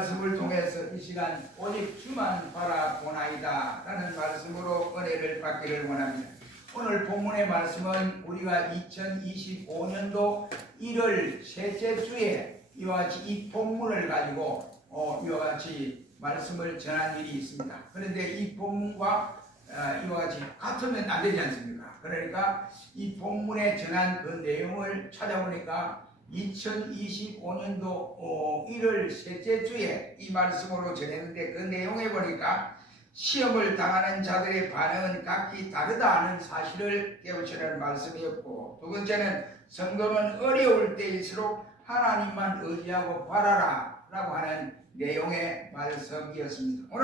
말씀을 통해서 이 시간 오직 주만 바라보나이다 라는 말씀으로 은혜를 받기를 원합니다. 오늘 본문의 말씀은 우리가 2025년도 1월 셋째 주에 이와 같이 이 본문을 가지고 이와 같이 말씀을 전한 일이 있습니다. 그런데 이 본문과 이와 같이 같으면 안 되지 않습니까? 그러니까 이 본문에 전한 그 내용을 찾아보니까 2025년도 1월 셋째 주에 이 말씀으로 전했는데 그 내용에 보니까 시험을 당하는 자들의 반응은 각기 다르다는 사실을 깨우치는 말씀이었고, 두 번째는 성도는 어려울 때일수록 하나님만 의지하고 바라라 라고 하는 내용의 말씀이었습니다.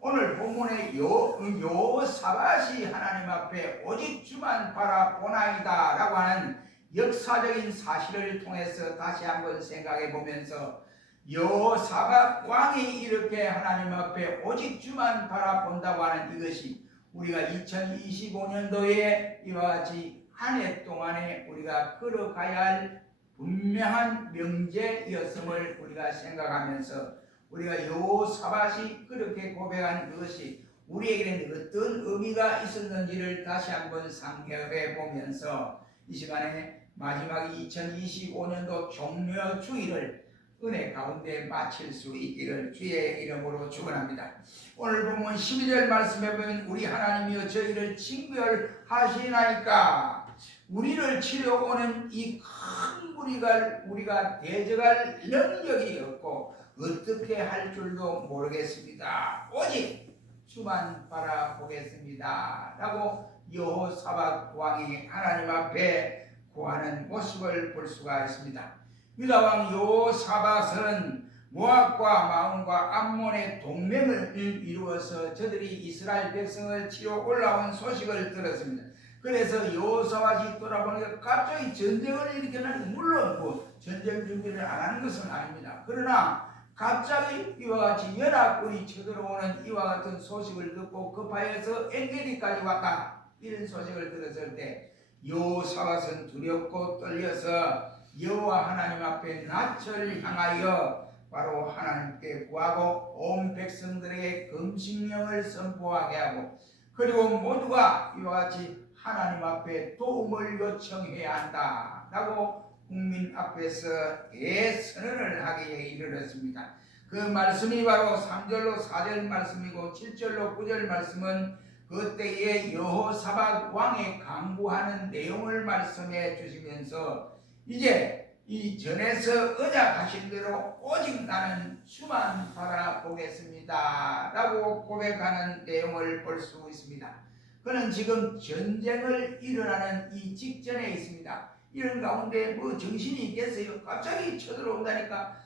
오늘 본문의 여호사밧이 하나님 앞에 오직 주만 바라보나이다 라고 하는 역사적인 사실을 통해서 다시 한번 생각해 보면서 여호사밧 왕이 이렇게 하나님 앞에 오직 주만 바라본다고 하는 이것이 우리가 2025년도에 이와 같이 한 해 동안에 우리가 걸어가야 할 분명한 명제였음을 우리가 생각하면서 우리가 여호사밧이 그렇게 고백한 그것이 우리에게는 어떤 의미가 있었는지를 다시 한번 상기해 보면서 이 시간에 마지막 2025년도 종료 주일을 은혜 가운데 마칠 수 있기를 주의 이름으로 축원합니다. 오늘 본문 12절 말씀에 보면 우리 하나님이여 저희를 징벌하시나이까. 우리를 치려오는 이 큰 무리가 우리가 대적할 능력이 없고 어떻게 할 줄도 모르겠습니다. 오직 주만 바라보겠습니다 라고 여호사밧 왕이 하나님 앞에 구하는 모습을 볼 수가 있습니다. 유다왕 여호사밧은 모압과 마온과 암몬의 동맹을 이루어서 저들이 이스라엘 백성을 치러 올라온 소식을 들었습니다. 그래서 여호사밧이 돌아보니까 갑자기 전쟁을 일으켜는, 물론 전쟁 준비를 안 하는 것은 아닙니다. 그러나 갑자기 이와 같이 연합군이 쳐들어오는 이와 같은 소식을 듣고 급하여서 엔게디까지 왔다, 이런 소식을 들었을 때 여호사밧은 두렵고 떨려서 여호와 하나님 앞에 낯을 향하여 바로 하나님께 구하고 온 백성들에게 금식령을 선포하게 하고, 그리고 모두가 이와 같이 하나님 앞에 도움을 요청해야 한다 라고 국민 앞에서 대선언을 하기에 이르렀습니다. 그 말씀이 바로 3절로 4절 말씀이고 7절로 9절 말씀은 그때의 여호사밧 왕의 강구하는 내용을 말씀해 주시면서 이제 이 전에서 언약하신 대로 오직 나는 주만 바라보겠습니다 라고 고백하는 내용을 볼 수 있습니다. 그는 지금 전쟁을 일어나는 이 직전에 있습니다. 이런 가운데 뭐 정신이 있겠어요? 갑자기 쳐들어온다니까.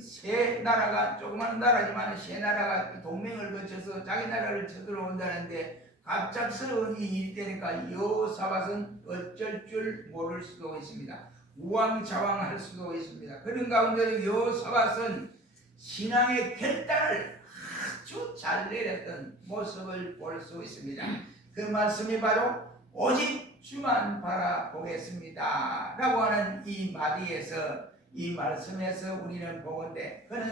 세 나라가, 조그만 나라지만 세 나라가 동맹을 거쳐서 자기 나라를 쳐들어온다는데 갑작스러운 일이 되니까 여호사밧은 어쩔 줄 모를 수도 있습니다. 우왕좌왕할 수도 있습니다. 그런 가운데 여호사밧은 신앙의 결단을 아주 잘 내렸던 모습을 볼 수 있습니다. 그 말씀이 바로 오직 주만 바라보겠습니다 라고 하는 이 마디에서, 이 말씀에서 우리는 보건대 그는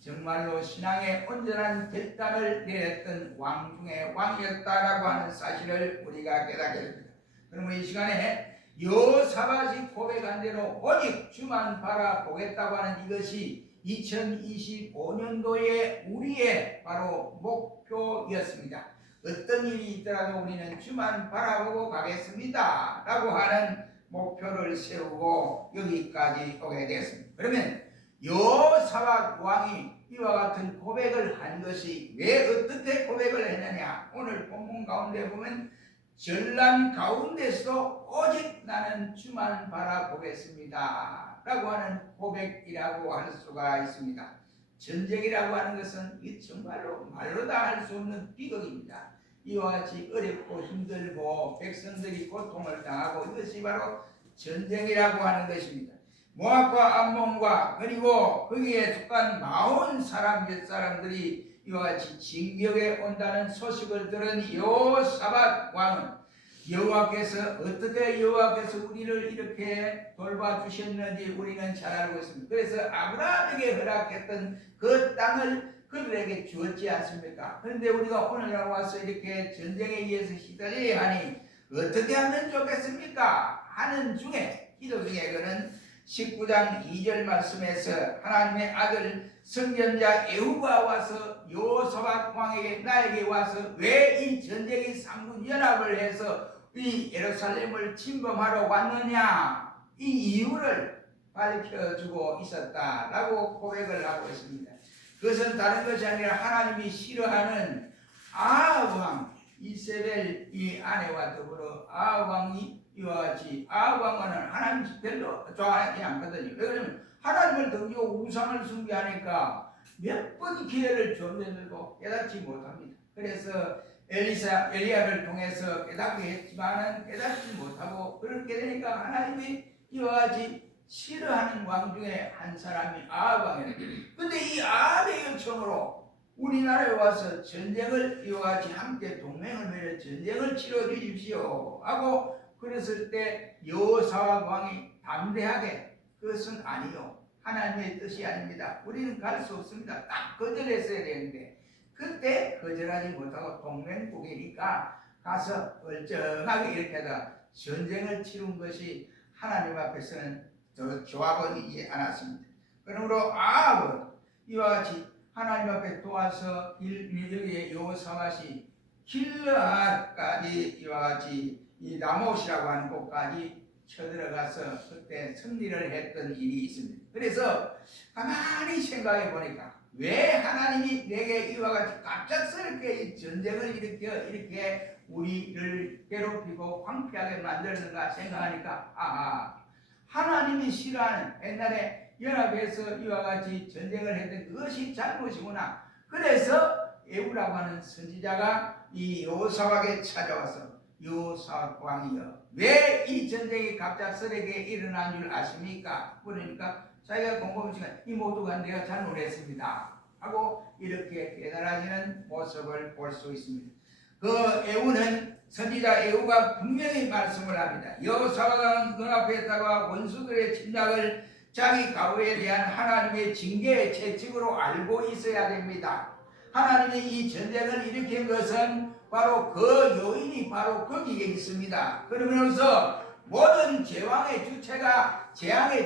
정말로 신앙의 온전한 결단을 내렸던 왕 중에 왕이었다라고 하는 사실을 우리가 깨닫게 됩니다. 그러면 이 시간에 여호사밧이 고백한 대로 오직 주만 바라보겠다고 하는 이것이 2025년도에 우리의 바로 목표였습니다. 어떤 일이 있더라도 우리는 주만 바라보고 가겠습니다 라고 하는 목표를 세우고 여기까지 오게 되었습니다. 그러면 여호사밧 왕이 이와 같은 고백을 한 것이 왜 어떻게 고백을 했느냐, 오늘 본문 가운데 보면 전란 가운데서도 오직 나는 주만 바라보겠습니다 라고 하는 고백이라고 할 수가 있습니다. 전쟁이라고 하는 것은 정말로 말로 다 할 수 없는 비극입니다. 이와 같이 어렵고 힘들고 백성들이 고통을 당하고 이것이 바로 전쟁이라고 하는 것입니다. 모압과 암몬과 그리고 거기에 속한 마온 사람 몇 사람들이 이와 같이 진격에 온다는 소식을 들은 여호사밧 왕은 어떻게 여호와께서 우리를 이렇게 돌봐주셨는지 우리는 잘 알고 있습니다. 그래서 아브라함에게 허락했던 그 땅을 그들에게 주었지 않습니까? 그런데 우리가 오늘날 와서 이렇게 전쟁에 의해서 시달려야 하니 어떻게 하면 좋겠습니까? 하는 중에 기도 중에 그는 19장 2절 말씀에서 하나님의 아들 선견자 에후가 와서 여호사밧 왕에게 나에게 와서 왜 이 전쟁이 삼군 연합을 해서 이 예루살렘을 침범하러 왔느냐 이 이유를 밝혀주고 있었다라고 고백을 하고 있습니다. 그것은 다른 것이 아니라 하나님이 싫어하는 아합 왕 이세벨 이 아내와 더불어 아합 왕이 이와 같이 아합 왕은 하나님 별로 좋아하지 않거든요. 왜냐하면 하나님을 덤비고 우상을 숭배하니까 몇 번 기회를 줬는데도 깨닫지 못합니다. 그래서 엘리야를 통해서 깨닫게 했지만은 깨닫지 못하고 그렇게 되니까 하나님이 이와 같이 싫어하는 왕 중에 한 사람이 아합 왕이에요. 근데 이 아합의 요청으로 우리나라에 와서 전쟁을 이와 같이 함께 동맹을 맺어 전쟁을 치러 주십시오 하고 그랬을 때 여호사밧 왕이 담대하게 그것은 아니요 하나님의 뜻이 아닙니다. 우리는 갈 수 없습니다. 딱 거절했어야 되는데 그때 거절하지 못하고 동맹국이니까 가서 멀쩡하게 이렇게 하다가 전쟁을 치른 것이 하나님 앞에서는 좋아보이지 않았습니다. 그러므로 아합은 이와 같이 하나님 앞에 도와서 여기에 여호사밧이 길르앗까지 이와 같이 이 라못이라고 하는 곳까지 쳐들어가서 그때 승리를 했던 일이 있습니다. 그래서 가만히 생각해 보니까 왜 하나님이 내게 이와 같이 갑작스럽게 이 전쟁을 일으켜 이렇게 우리를 괴롭히고 황폐하게 만들는가 생각하니까 하나님이 싫어하는 옛날에 연합해서 이와 같이 전쟁을 했던 그것이 잘못이구나. 그래서 에후라고 하는 선지자가 이 여호사밧에게 찾아와서 여호사밧 왕이여 왜 이 전쟁이 갑작스럽게 일어난 줄 아십니까? 그러니까 자기가 공범 시간 이 모두가 내가 잘못했습니다 하고 이렇게 깨달아지는 모습을 볼 수 있습니다. 그 에후는 선지자 에후가 분명히 말씀을 합니다. 여호사밧은 눈앞에다가 원수들의 침략을 자기 가부에 대한 하나님의 징계의 채찍으로 알고 있어야 됩니다. 하나님이 이 전쟁을 일으킨 것은 바로 그 요인이 바로 거기에 있습니다. 그러면서 모든 재앙의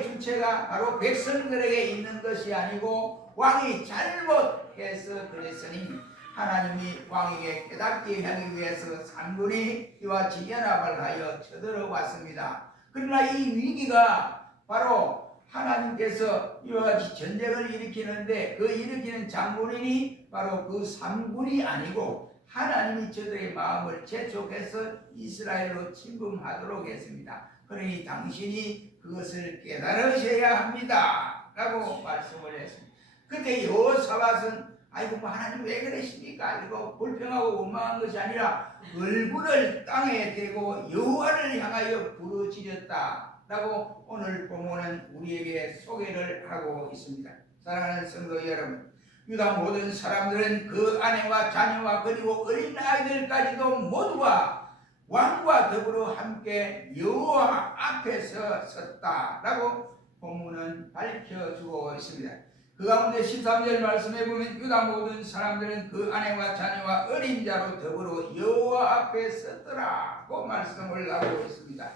주체가 바로 백성들에게 있는 것이 아니고 왕이 잘못해서 그랬으니 하나님이 왕에게 깨닫게 하기 위해서 산군이 이와 같이 연합을 하여 쳐들어왔습니다. 그러나 이 위기가 바로 하나님께서 이와 같이 전쟁을 일으키는데 그 일으키는 장군인이 바로 그 삼군이 아니고 하나님이 저들의 마음을 재촉해서 이스라엘로 침범하도록 했습니다. 그러니 당신이 그것을 깨달으셔야 합니다 라고 말씀을 했습니다. 그때 여호사밧은 아이고 뭐 하나님 왜 그러십니까? 이거 불평하고 원망한 것이 아니라 얼굴을 땅에 대고 여호와를 향하여 부르짖었다 라고 오늘 본문은 우리에게 소개를 하고 있습니다. 사랑하는 성도 여러분, 유다 모든 사람들은 그 아내와 자녀와 그리고 어린 아이들까지도 모두가 왕과 더불어 함께 여호와 앞에서 섰다라고 본문은 밝혀주고 있습니다. 그 가운데 13절 말씀에 보면 유다 모든 사람들은 그 아내와 자녀와 어린 자로 더불어 여호와 앞에 섰더라고 말씀을 하고 있습니다.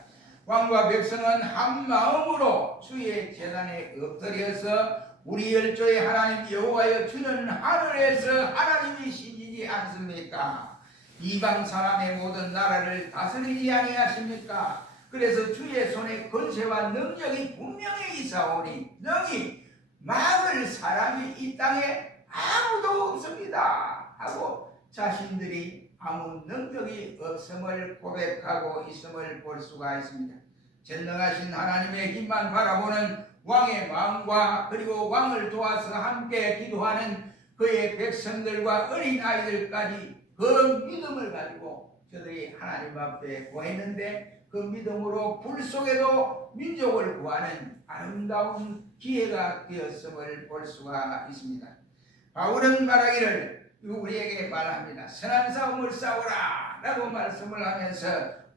왕과 백성은 한 마음으로 주의 제단에 엎드려서 우리 열조의 하나님 여호와여 주는 하늘에서 하나님이시지 않습니까? 이방 사람의 모든 나라를 다스리지 아니하십니까? 그래서 주의 손에 권세와 능력이 분명히 있사오니 능히 막을 사람이 이 땅에 아무도 없습니다 하고 자신들이 아무 능력이 없음을 고백하고 있음을 볼 수가 있습니다. 전능하신 하나님의 힘만 바라보는 왕의 마음과 그리고 왕을 도와서 함께 기도하는 그의 백성들과 어린 아이들까지 그 믿음을 가지고 저들이 하나님 앞에 구했는데 그 믿음으로 불 속에도 민족을 구하는 아름다운 기회가 되었음을 볼 수가 있습니다. 바울은 말하기를 우리에게 말합니다. 선한 싸움을 싸우라 라고 말씀을 하면서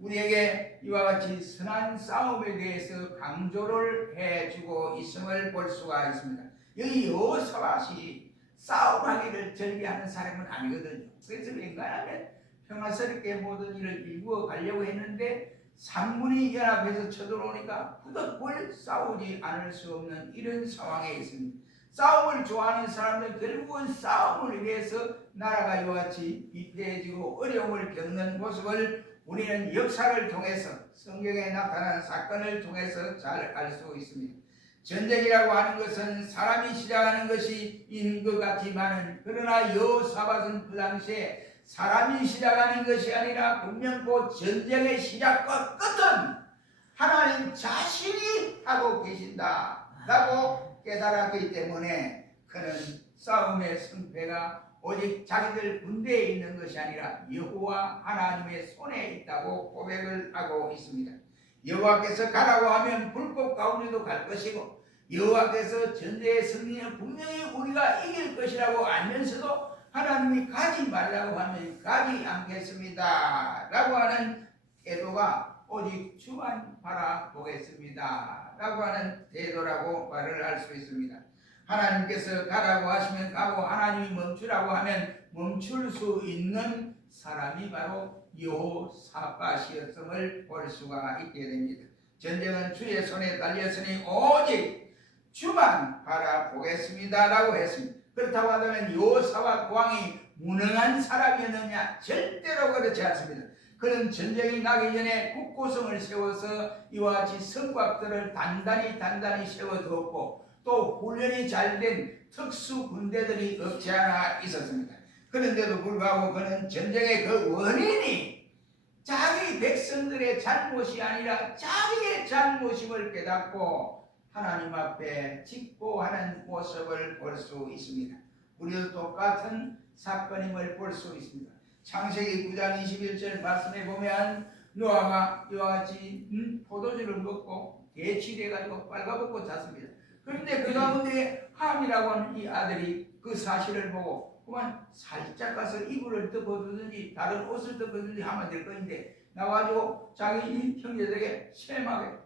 우리에게 이와 같이 선한 싸움에 대해서 강조를 해주고 있음을 볼 수가 있습니다. 여기 여호사밧이 싸움하기를 즐겨하는 사람은 아니거든요. 그래서 웬간하면 평화스럽게 모든 일을 이루어 가려고 했는데 삼군이 연합해서 쳐들어오니까 후덕불 싸우지 않을 수 없는 이런 상황에 있습니다. 싸움을 좋아하는 사람들 결국은 싸움을 위해서 나라가 이와 같이 위태해지고 어려움을 겪는 모습을 우리는 역사를 통해서 성경에 나타난 사건을 통해서 잘 알 수 있습니다. 전쟁이라고 하는 것은 사람이 시작하는 것이 있는 것 같지만은 그러나 여호사밧은 그 당시에 사람이 시작하는 것이 아니라 분명 그 전쟁의 시작과 끝은 하나님 자신이 하고 계신다라고 깨달았기 때문에 그는 싸움의 승패가 오직 자기들 군대에 있는 것이 아니라 여호와 하나님의 손에 있다고 고백을 하고 있습니다. 여호와께서 가라고 하면 불꽃 가운데도 갈 것이고 여호와께서 전쟁의 승리는 분명히 우리가 이길 것이라고 알면서도 하나님이 가지 말라고 하면 가지 않겠습니다 라고 하는 태도가 오직 주만 바라보겠습니다 라고 하는 태도라고 말을 할 수 있습니다. 하나님께서 가라고 하시면 가고 하나님이 멈추라고 하면 멈출 수 있는 사람이 바로 여호사밧이었음을 볼 수가 있게 됩니다. 전쟁은 주의 손에 달렸으니 오직 주만 바라보겠습니다 라고 했습니다. 그렇다고 한다면 여호사밧 왕이 무능한 사람이었느냐? 절대로 그렇지 않습니다. 그는 전쟁이 나기 전에 국고성을 세워서 이와 같이 성곽들을 단단히 세워두었고 또 훈련이 잘된 특수 군대들이 없지 않아 있었습니다. 그런데도 불구하고 그는 전쟁의 그 원인이 자기 백성들의 잘못이 아니라 자기의 잘못임을 깨닫고 하나님 앞에 직보하는 모습을 볼 수 있습니다. 우리도 똑같은 사건임을 볼 수 있습니다. 창세기 9장 21절 말씀에 보면 노아가 이와 같이 포도주를 먹고 대취돼가지고 빨가벗고 잤습니다. 그런데 그 가운데 함이라고 하는 이 아들이 그 사실을 보고 그만 살짝 가서 이불을 덮어두든지 다른 옷을 덮어두든지 하면 될 것인데 나와가지고 자기 형제들에게 세마가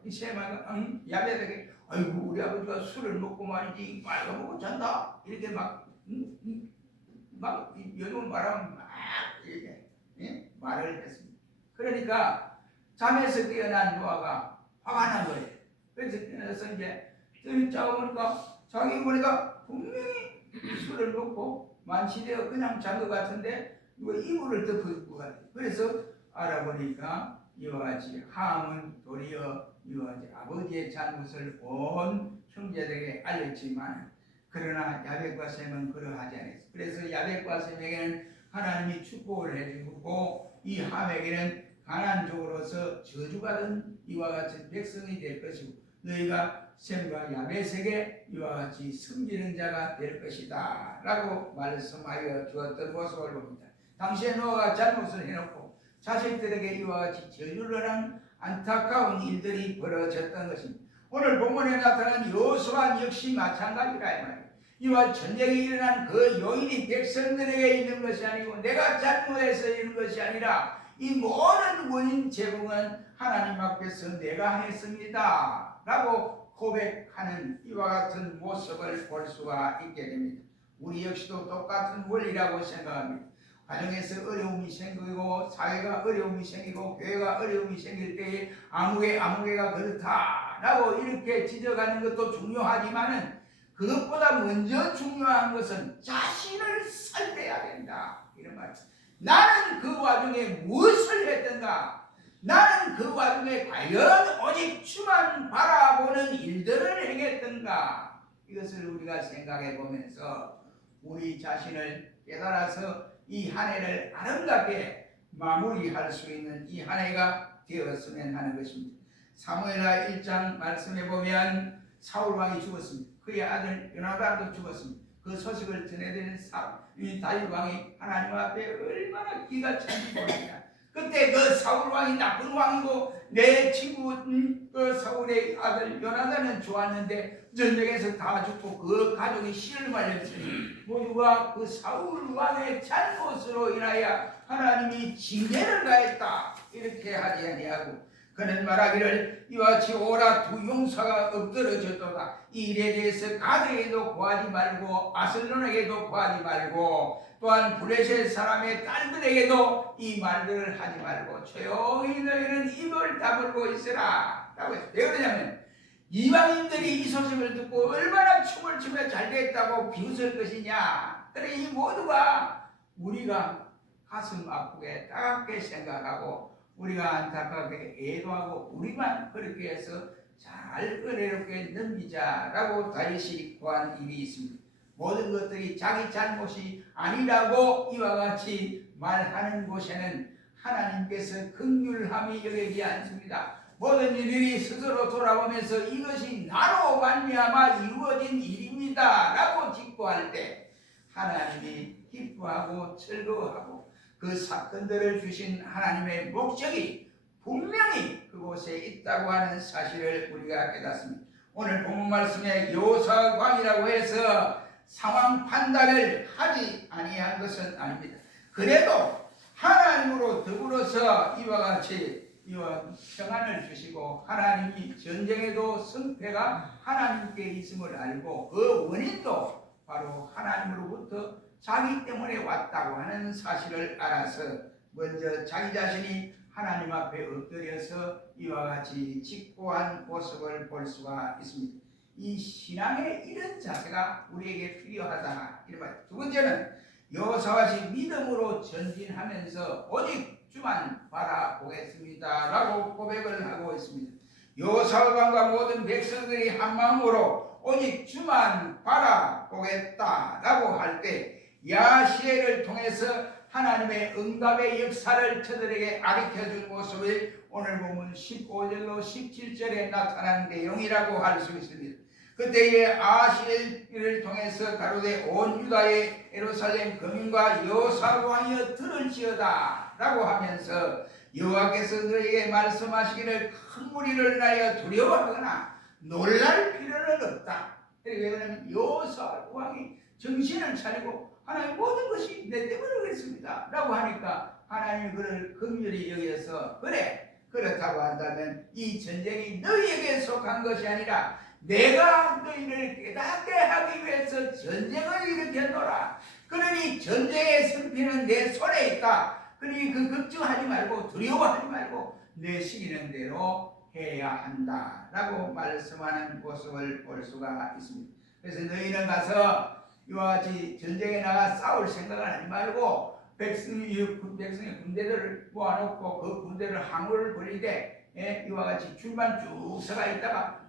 야베들에게 아이고 우리 아버지가 술을 먹고 말이지 빨가벗고 잔다 이렇게 막 여동을 말하면 막 이렇게 말을 했습니다. 그러니까 잠에서 깨어난 노아가 화가 난 거예요. 그래서 깨어나서 이제 짜고 보니까 자기 보니까 분명히 술을 먹고 만취되어 그냥 잔 것 같은데 누가 이불을 덮어줄 것 같아요. 그래서 알아보니까 이와 같이 함은 도리어 이와 같이 아버지의 잘못을 온 형제들에게 알렸지만 그러나 야벳과 셈은 그러하지 않았어요. 그래서 야벳과 셈에게는 하나님이 축복을 해주고 이 함에게는 가난족으로서 저주받은 이와 같은 백성이 될 것이고 너희가 셈과 야벳에게 이와 같이 섬기는 자가 될 것이다 라고 말씀하여 주었던 모습을 봅니다. 당시에 노아가 잘못을 해놓고 자식들에게 이와 같이 저주를 한 안타까운 일들이 벌어졌던 것입니다. 오늘 본문에 나타난 여호수아 역시 마찬가지라 이 말이에요. 이와 전쟁이 일어난 그 요인이 백성들에게 있는 것이 아니고 내가 잘못해서 있는 것이 아니라 이 모든 원인 제공은 하나님 앞에서 내가 했습니다 라고 고백하는 이와 같은 모습을 볼 수가 있게 됩니다. 우리 역시도 똑같은 원리라고 생각합니다. 가정에서 어려움이 생기고 사회가 어려움이 생기고 교회가 어려움이 생길 때에 아무개가 그렇다라고 이렇게 지적하는 것도 중요하지만은 그것보다 먼저 중요한 것은 자신을 살펴야 된다 이런 말이죠. 나는 그 와중에 무엇을 했던가? 나는 그 와중에 과연 오직 주만 바라보는 일들을 행했던가? 이것을 우리가 생각해 보면서 우리 자신을 깨달아서 이 한 해를 아름답게 마무리할 수 있는 이 한 해가 되었으면 하는 것입니다. 사무엘하 1장 말씀해 보면 사울 왕이 죽었습니다. 그의 아들 요나단도 죽었습니다. 그 소식을 전해드린 다윗 왕이 하나님 앞에 얼마나 기가 찬지 모릅니다. 그때 그 사울 왕이 나쁜 왕이고 내 친구 그 사울의 아들 요나단은 좋았는데 전쟁에서 다 죽고 그 가족이 시를 말렸으니 모두가 그 사울 왕의 잘못으로 인하여 하나님이 징계를 가했다 이렇게 하지 아니하고 그는 말하기를 이와 같이 오라 두 용사가 엎드러졌도다. 이 일에 대해서 가드에게도 구하지 말고 아슬론에게도 구하지 말고 또한 블레셋 사람의 딸들에게도 이 말들을 하지 말고 조용히 너희는 입을 다물고 있으라 라고 했어요. 왜 그러냐면 이방인들이 이 소식을 듣고 얼마나 춤을 추며 잘 됐다고 비웃을 것이냐. 그래 이 모두가 우리가 가슴 아프게 따갑게 생각하고 우리가 안타깝게 애도하고 우리만 그렇게 해서 잘 은혜롭게 넘기자라고 다윗이 구한 일이 있습니다. 모든 것들이 자기 잘못이 아니라고 이와 같이 말하는 곳에는 하나님께서 긍휼함이 여기지 않습니다. 모든 일들이 스스로 돌아오면서 이것이 나로 말미암아 이루어진 일입니다 라고 직구할 때 하나님이 기뻐하고 즐거워하고 그 사건들을 주신 하나님의 목적이 분명히 그곳에 있다고 하는 사실을 우리가 깨닫습니다. 오늘 본문 말씀에 여호사밧 왕이라고 해서 상황 판단을 하지 아니한 것은 아닙니다. 그래도 하나님으로 더불어서 이와 같이 이와 평안을 주시고 하나님이 전쟁에도 승패가 하나님께 있음을 알고 그 원인도 바로 하나님으로부터 자기 때문에 왔다고 하는 사실을 알아서 먼저 자기 자신이 하나님 앞에 엎드려서 이와 같이 직고한 모습을 볼 수가 있습니다. 이 신앙의 이런 자세가 우리에게 필요하다. 두 번째는 여호사밧이 믿음으로 전진하면서 오직 주만 바라보겠습니다 라고 고백을 하고 있습니다. 여호사밧 왕과 모든 백성들이 한마음으로 오직 주만 바라보겠다 라고 할 때 야시엘을 통해서 하나님의 응답의 역사를 저들에게 가르쳐준 모습이 오늘 보면 15절로 17절에 나타난 내용이라고 할 수 있습니다. 그때에 아시엘을 통해서 가로되 온 유다의 예루살렘 거민과 여호사밧 왕이여 들을지어다 라고 하면서 여호와께서 너희에게 말씀하시기를 큰 무리를 인하여 두려워하거나 놀랄 필요는 없다. 왜냐하면 여호사밧 왕이 정신을 차리고 하나님 모든 것이 내 때문에 그랬습니다 라고 하니까 하나님이 그를 긍휼히 여겨서 그래 그렇다고 한다면 이 전쟁이 너희에게 속한 것이 아니라 내가 너희를 깨닫게 하기 위해서 전쟁을 일으켰노라. 그러니 전쟁의 승패는 내 손에 있다. 그러니 그 걱정하지 말고 두려워하지 말고 내 시키는 대로 해야 한다 라고 말씀하는 모습을 볼 수가 있습니다. 그래서 너희는 가서 이와 같이 전쟁에 나가 싸울 생각을 하지 말고 백성의 군대들을 모아놓고 그 군대를 항우를 벌이되 이와 같이 줄만 쭉 서가 있다가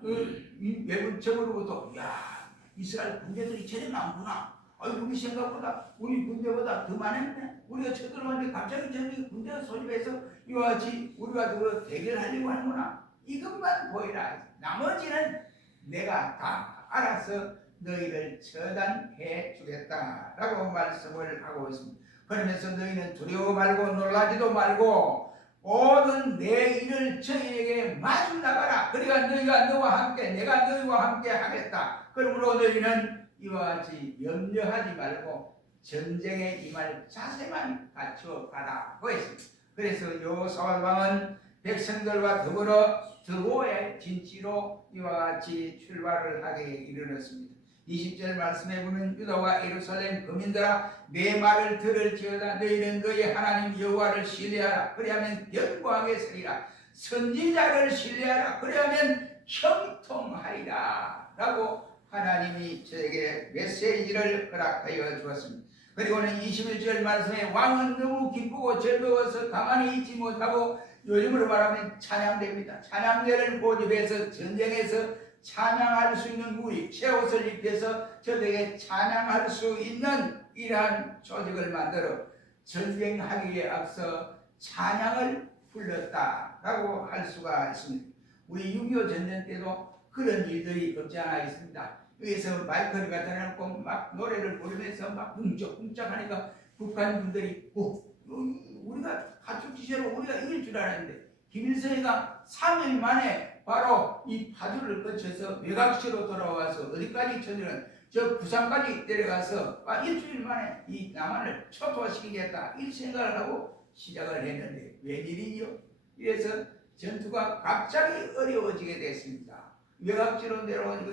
외국적으로부터 야 이스라엘 군대들이 저리 많구나. 우리 생각보다 우리 군대보다 더 많았네. 우리가 쳐들어왔는데 갑자기 저기 군대가 소집해서 이와 같이 우리가 더 대결하려고 하는구나. 이것만 보이라. 나머지는 내가 다 알아서 너희를 처단해 주겠다라고 말씀을 하고 있습니다. 그러면서 너희는 두려워 말고 놀라지도 말고 모든 내 일을 저희에게 마주 나가라. 그러니까 너희가 너와 함께 내가 너희와 함께 하겠다. 그러므로 너희는 이와 같이 염려하지 말고 전쟁에 임할 자세만 갖춰 가라 했습니다. 그래서 여호사밧 왕은 백성들과 더불어 드보의 진지로 이와 같이 출발을 하게 이르렀습니다. 20절 말씀에 보면 유다와 예루살렘 거민들아 내 말을 들을지어다. 너희는 너희 하나님 여호와를 신뢰하라. 그리하면 견고하게 서리라. 선지자를 신뢰하라. 그리하면 형통하리라 라고 하나님이 저에게 메시지를 허락하여 주었습니다. 그리고는 21절 말씀에 왕은 너무 기쁘고 즐거워서 가만히 있지 못하고 요즘으로 말하면 찬양대입니다. 찬양대를 고집해서 전쟁에서 찬양할 수 있는 무리, 새 옷을 입혀서 저들에게 찬양할 수 있는 이러한 조직을 만들어 전쟁하기에 앞서 찬양을 불렀다라고 할 수가 있습니다. 우리 6.25 전쟁 때도 그런 일들이 없지 않아 있습니다. 여기서 마이크를 갖다 놓고 막 노래를 부르면서 막 쿵쩍쿵쩍 하니까 북한 분들이 우리가 가축지세로 우리가 이길 줄 알았는데 김일성이가 3일 만에 바로 이 파주를 거쳐서 외곽시로 돌아와서 어디까지 저들은 저 부산까지 내려가서 일주일 만에 이 남한을 초토화시키겠다 이 생각을 하고 시작을 했는데 웬일이요? 이래서 전투가 갑자기 어려워지게 됐습니다. 외곽지로 내려온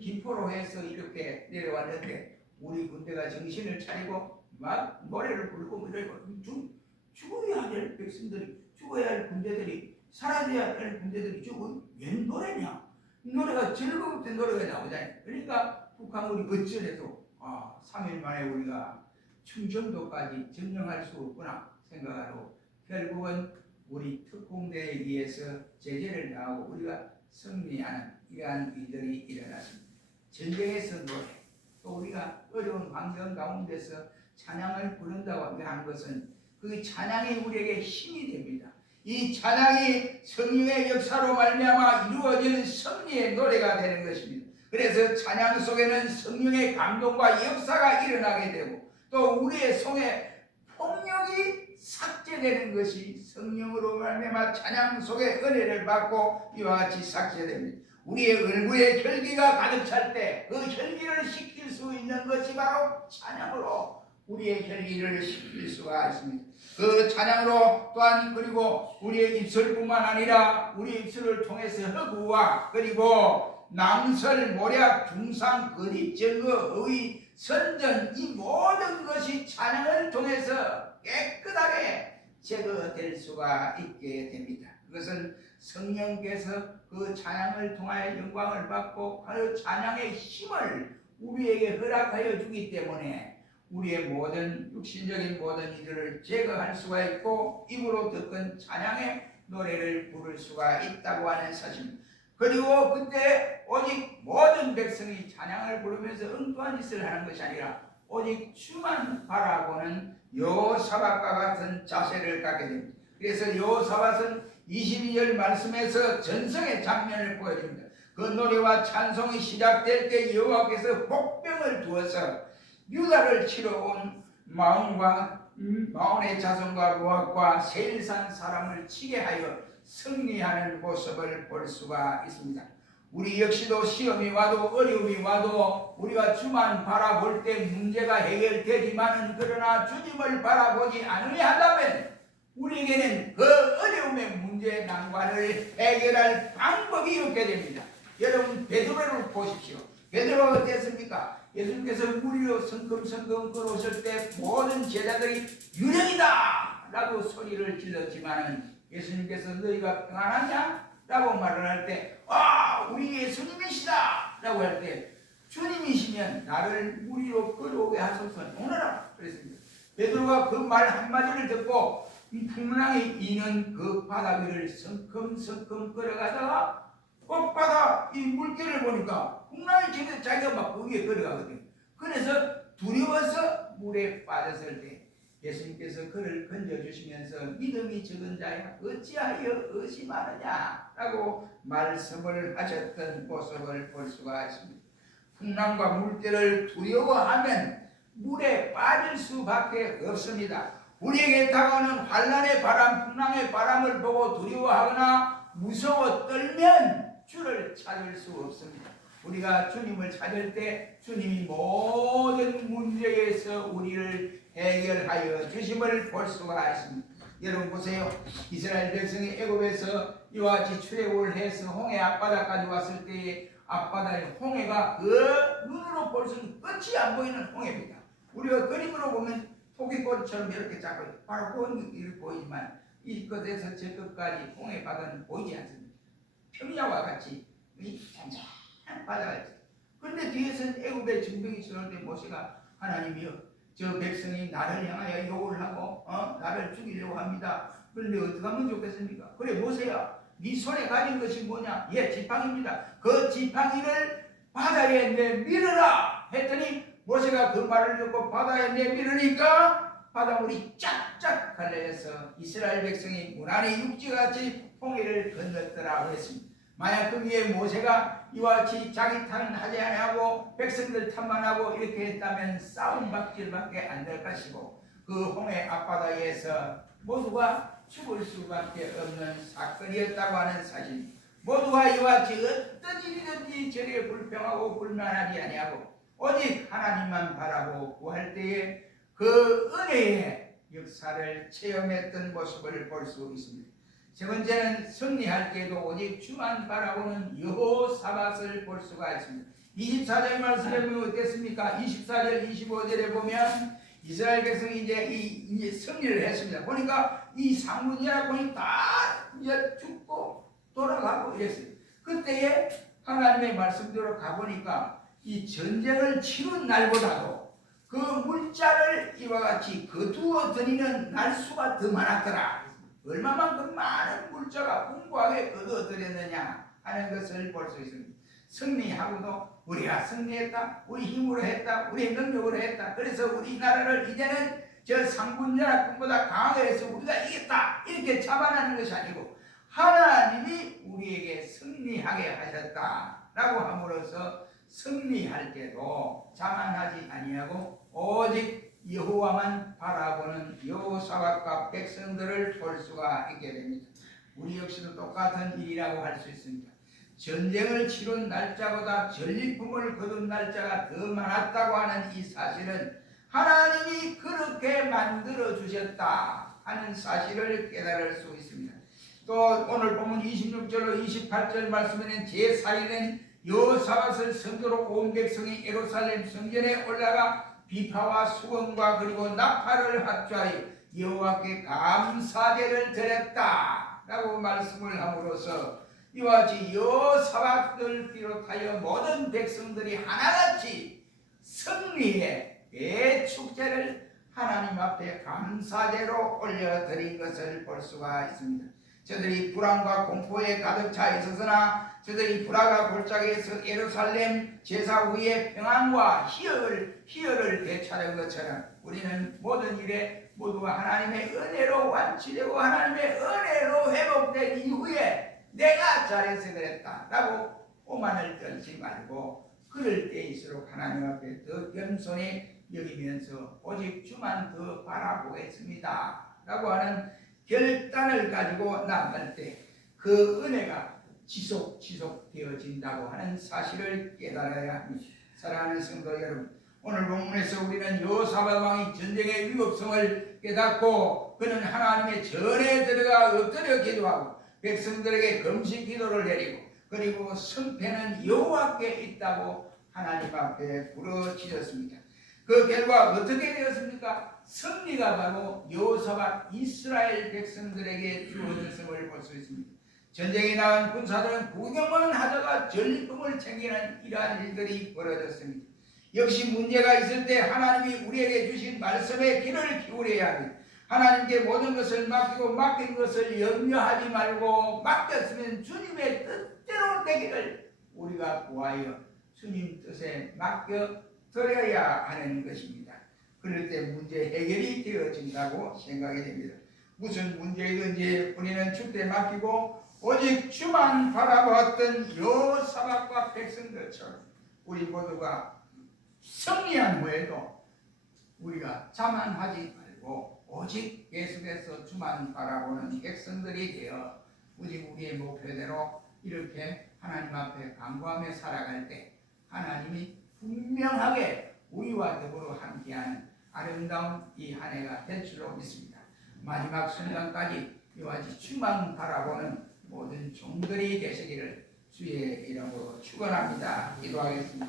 김포로 해서 이렇게 내려왔는데 우리 군대가 정신을 차리고 막 노래를 부르고 이러고 죽어야 될 백성들이 죽어야 할 군대들이 사라져야 할 군대들이 죽어 웬 노래냐? 노래가 즐거울 때 노래가 나오잖아요. 그러니까 북한군이 어쩌래도 3일 만에 우리가 충청도까지 점령할 수 없구나 생각하고 결국은 우리 특공대에 의해서 제재를 당하고 우리가 승리하는 이러한 일들이 일어났습니다. 전쟁에서 노래, 또 우리가 어려운 환경 가운데서 찬양을 부른다고 한 것은 그 찬양이 우리에게 힘이 됩니다. 이 찬양이 성령의 역사로 말미암아 이루어지는 승리의 노래가 되는 것입니다. 그래서 찬양 속에는 성령의 감동과 역사가 일어나게 되고 또 우리의 속에 폭력이 삭제되는 것이 성령으로 말미암아 찬양 속에 은혜를 받고 이와 같이 삭제됩니다. 우리의 얼굴에 혈기가 가득 찰 때 그 혈기를 식힐 수 있는 것이 바로 찬양으로 우리의 혈기를 식힐 수가 있습니다. 그 찬양으로 또한 그리고 우리의 입술뿐만 아니라 우리의 입술을 통해서 허구와 그리고 낭설, 모략, 중상, 거짓, 증거, 의의, 선전 이 모든 것이 찬양을 통해서 깨끗하게 제거될 수가 있게 됩니다. 그것은 성령께서 그 찬양을 통하여 영광을 받고 그 찬양의 힘을 우리에게 허락하여 주기 때문에 우리의 모든 육신적인 모든 일들을 제거할 수가 있고 입으로 듣던 찬양의 노래를 부를 수가 있다고 하는 사실입니다. 그리고 그때 오직 모든 백성이 찬양을 부르면서 엉뚱한 짓을 하는 것이 아니라 오직 주만 바라보는 여호사밧과 같은 자세를 갖게 됩니다. 그래서 여호사밧은 22절 말씀에서 전성의 장면을 보여줍니다. 그 노래와 찬송이 시작될 때 여호와께서 복병을 두어서 유다를 치러 온 마온의 자손과 모압과 세일산 사람을 치게 하여 승리하는 모습을 볼 수가 있습니다. 우리 역시도 시험이 와도 어려움이 와도 우리가 주만 바라볼 때 문제가 해결되지만은 그러나 주님을 바라보지 않으려 한다면 우리에게는 그 어려움의 문제 난관을 해결할 방법이 없게 됩니다. 여러분 베드로를 보십시오. 베드로가 어땠습니까? 예수님께서 물 위로 성큼성큼 걸어오실 때 모든 제자들이 유령이다 라고 소리를 질렀지만은 예수님께서 너희가 평안하냐? 라고 말을 할 때 우리 예수님이시다 라고 할 때 주님이시면 나를 물 위로 걸어오게 하소서 오너라 그랬습니다. 베드로가 그 말 한마디를 듣고 풍랑이 이는 그 바다 위를 성큼성큼 걸어가다가 바다 이 물결을 보니까 풍랑이 치는데 자기가 막 그 위에 걸어가거든요. 그래서 두려워서 물에 빠졌을 때 예수님께서 그를 건져주시면서 믿음이 적은 자야 어찌하여 의심하느냐 라고 말씀을 하셨던 모습을 볼 수가 있습니다. 풍랑과 물결을 두려워하면 물에 빠질 수밖에 없습니다. 우리에게 다가오는 환난의 바람, 풍랑의 바람을 보고 두려워하거나 무서워 떨면 주를 찾을 수 없습니다. 우리가 주님을 찾을 때 주님이 모든 문제에서 우리를 해결하여 주심을 볼 수가 있습니다. 여러분 보세요. 이스라엘 백성이 애굽에서 이와 같이 출애굽을 해서 홍해 앞바다까지 왔을 때에 앞바다의 홍해가 그 눈으로 볼 수는 끝이 안 보이는 홍해입니다. 우리가 그림으로 보면 토끼꼬리처럼 이렇게 작고 바로 그런 일이 보이지만 이 끝에서 저 끝까지 홍해 바다는 보이지 않습니다. 평야와 같이 잔잔한 바다가 있어요. 그런데 뒤에서는 애굽의 정병이 들어올 때 모세가 하나님이여 저 백성이 나를 향하여 욕을 하고 나를 죽이려고 합니다. 그런데 어떻게 하면 좋겠습니까? 그래 모세야 네 손에 가진 것이 뭐냐? 예 지팡이입니다. 그 지팡이를 바다에 내밀어라 했더니 모세가 그 말을 듣고 바다에 내밀으니까 바닷물이 쫙쫙 갈라져서 이스라엘 백성이 무난히 육지같이 홍해를 건넜더라고 했습니다. 만약 그 위에 모세가 이와 같이 자기 탓은 하지 아니하고 백성들 탓만 하고 이렇게 했다면 싸움 박질밖에 안 될 것이고 그 홍해 앞바다에서 모두가 죽을 수밖에 없는 사건이었다고 하는 사실, 모두가 이와 같이 어떤 일이든지 저리에 불평하고 불만하지 아니하고 오직 하나님만 바라고 구할 때에 그 은혜의 역사를 체험했던 모습을 볼 수 있습니다. 세 번째는 승리할 때에도 오직 주만 바라보는 여호사밧을 볼 수가 있습니다. 24절 말씀에 보면 어땠습니까? 24절 25절에 보면 이스라엘 백성이 이제 승리를 했습니다. 보니까 이 상문이라 보니 다 이제 죽고 돌아가고 이랬어요. 그때에 하나님의 말씀대로 가보니까 이 전쟁을 치른 날보다도 그 물자를 이와 같이 거두어 들이는 날수가 더 많았더라. 얼마만큼 많은 물자가 풍부하게 거두어 들였느냐 하는 것을 볼 수 있습니다. 승리하고도 우리가 승리했다, 우리 힘으로 했다, 우리의 능력으로 했다, 그래서 우리나라를 이제는 저 상군연합군보다 강하게 해서 우리가 이겼다 이렇게 자만하는 것이 아니고 하나님이 우리에게 승리하게 하셨다라고 함으로써 승리할 때도 자만하지 아니하고 오직 여호와만 바라보는 여호사밧과 백성들을 볼 수가 있게 됩니다. 우리 역시도 똑같은 일이라고 할 수 있습니다. 전쟁을 치른 날짜보다 전리품을 거둔 날짜가 더 많았다고 하는 이 사실은 하나님이 그렇게 만들어 주셨다 하는 사실을 깨달을 수 있습니다. 또 오늘 보면 26절로 28절 말씀에는 제4일엔 여호사밧을 성도로 온 백성이 예루살렘 성전에 올라가 비파와 수건과 그리고 나팔을 합주하여 여호와께 감사제를 드렸다 라고 말씀을 함으로써 이와 같이 여호사밧을 비롯하여 모든 백성들이 하나같이 승리의 대축제를 하나님 앞에 감사제로 올려드린 것을 볼 수가 있습니다. 저들이 불안과 공포에 가득 차 있었으나 저들이 불화가 골짜기에서 예루살렘 제사 후에 평안과 희열을 되찾은 것처럼 우리는 모든 일에 모두가 하나님의 은혜로 완치되고 하나님의 은혜로 회복된 이후에 내가 잘해서 그랬다 라고 오만을 떨지 말고 그럴 때일수록 하나님 앞에 더 겸손히 여기면서 오직 주만 더 바라보겠습니다 라고 하는 결단을 가지고 나아갈 때 그 은혜가 지속되어진다고 하는 사실을 깨달아야 합니다. 사랑하는 성도 여러분, 오늘 본문에서 우리는 여호사밧 왕이 전쟁의 위급성을 깨닫고 그는 하나님의 전에 들어가 엎드려 기도하고 백성들에게 금식 기도를 내리고 그리고 성패는 여호와께 있다고 하나님 앞에 부르짖었습니다. 그 결과 어떻게 되었습니까? 승리가 바로 여호사밧 이스라엘 백성들에게 주어졌음을 볼 수 있습니다. 전쟁에 나간 군사들은 구경만 하다가 전리품을 챙기는 이러한 일들이 벌어졌습니다. 역시 문제가 있을 때 하나님이 우리에게 주신 말씀에 귀를 기울여야 합니다. 하나님께 모든 것을 맡기고 맡긴 것을 염려하지 말고 맡겼으면 주님의 뜻대로 되기를 우리가 구하여 주님 뜻에 맡겨드려야 하는 것입니다. 그럴 때 문제 해결이 되어진다고 생각이 됩니다. 무슨 문제이든지 우리는 주께 맡기고 오직 주만 바라보았던 여호사밧과 백성들처럼 우리 모두가 승리한 후에도 우리가 자만하지 말고 오직 계속해서 주만 바라보는 백성들이 되어 우리의 목표대로 이렇게 하나님 앞에 간구하며 살아갈 때 하나님이 분명하게 우리와 더불어 함께하는 아름다운 이 한 해가 될 줄로 믿습니다. 마지막 순간까지 이와 같이 주만 바라보는 모든 종들이 되시기를 주의 이름으로 축원합니다. 기도하겠습니다.